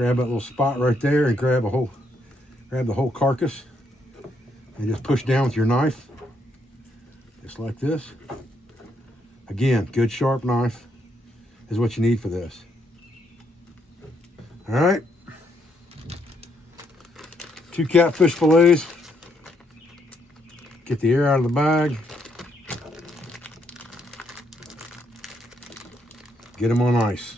Grab that little spot right there and grab the whole carcass and just push down with your knife, just like this. Again, good sharp knife is what you need for this. All right, 2 catfish fillets. Get the air out of the bag. Get them on ice.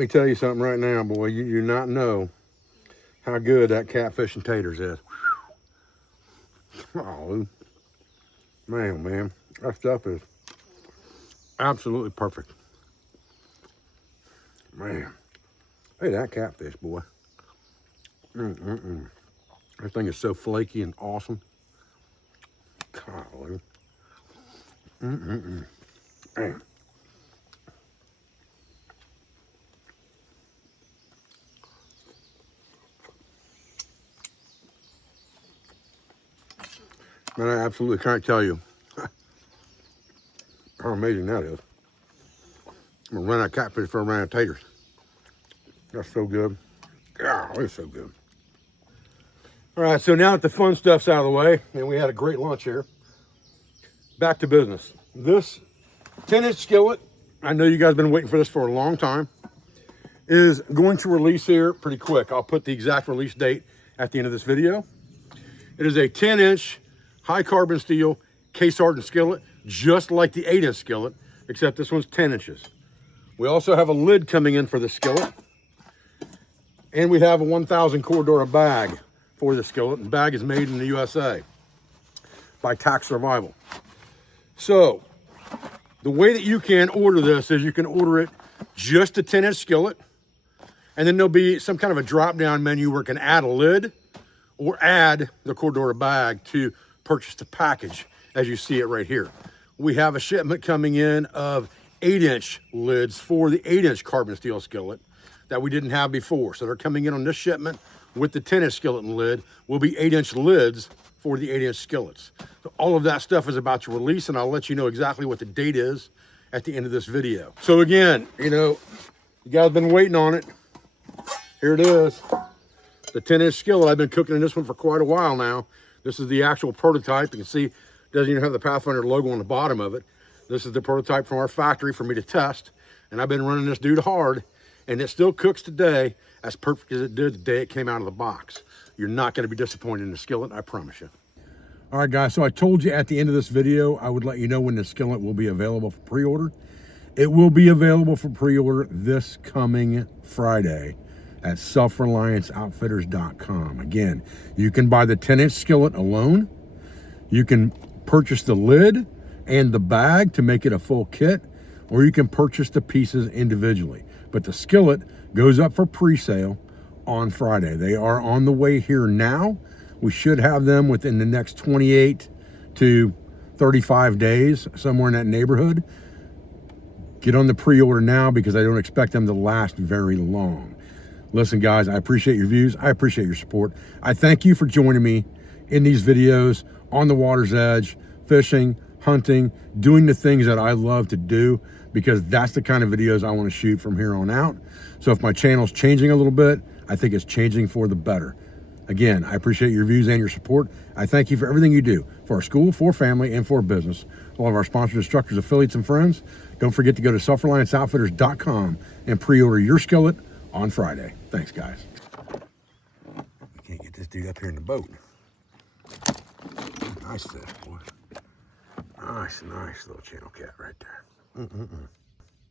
me tell you something right now, boy. You do not know how good that catfish and taters is. Oh, man, man. That stuff is absolutely perfect. Man. Hey, that catfish, boy. That thing is so flaky and awesome. Golly. Man. Man, I absolutely can't tell you how amazing that is. I'm gonna run out of catfish for a round of taters. That's so good. God, it's so good. All right, so now that the fun stuff's out of the way, and we had a great lunch here, back to business. This 10-inch skillet, I know you guys have been waiting for this for a long time, is going to release here pretty quick. I'll put the exact release date at the end of this video. It is a 10-inch high carbon steel case hardened skillet, just like the 8-inch skillet, except this one's 10 inches. We also have a lid coming in for the skillet, and we have a 1000 Cordura bag for the skillet. The bag is made in the USA by Tax Survival. So the way that you can order this is you can order it just a 10-inch skillet, and then there'll be some kind of a drop-down menu where it can add a lid or add the Cordura bag to purchase the package as you see it right here. We have a shipment coming in of 8-inch lids for the 8-inch carbon steel skillet that we didn't have before. So they're coming in on this shipment with the 10-inch skillet and lid. Will be 8-inch lids for the 8-inch skillets. So all of that stuff is about to release, and I'll let you know exactly what the date is at the end of this video. So again, you know, you guys have been waiting on it. Here it is. The 10-inch skillet. I've been cooking in this one for quite a while now. This is the actual prototype. You can see it doesn't even have the Pathfinder logo on the bottom of it. This is the prototype from our factory for me to test. And I've been running this dude hard, and it still cooks today as perfect as it did the day it came out of the box. You're not going to be disappointed in the skillet, I promise you. All right, guys, so I told you at the end of this video, I would let you know when the skillet will be available for pre-order. It will be available for pre-order this coming Friday at selfrelianceoutfitters.com. Again, you can buy the 10-inch skillet alone. You can purchase the lid and the bag to make it a full kit, or you can purchase the pieces individually. But the skillet goes up for pre-sale on Friday. They are on the way here now. We should have them within the next 28 to 35 days, somewhere in that neighborhood. Get on the pre-order now because I don't expect them to last very long. Listen, guys, I appreciate your views. I appreciate your support. I thank you for joining me in these videos on the water's edge, fishing, hunting, doing the things that I love to do, because that's the kind of videos I want to shoot from here on out. So if my channel's changing a little bit, I think it's changing for the better. Again, I appreciate your views and your support. I thank you for everything you do for our school, for family, and for business. All of our sponsored instructors, affiliates, and friends. Don't forget to go to selfrelianceoutfitters.com and pre-order your skillet on Friday. Thanks, guys. We can't get this dude up here in the boat. Nice fish, boy. Nice little channel cat right there.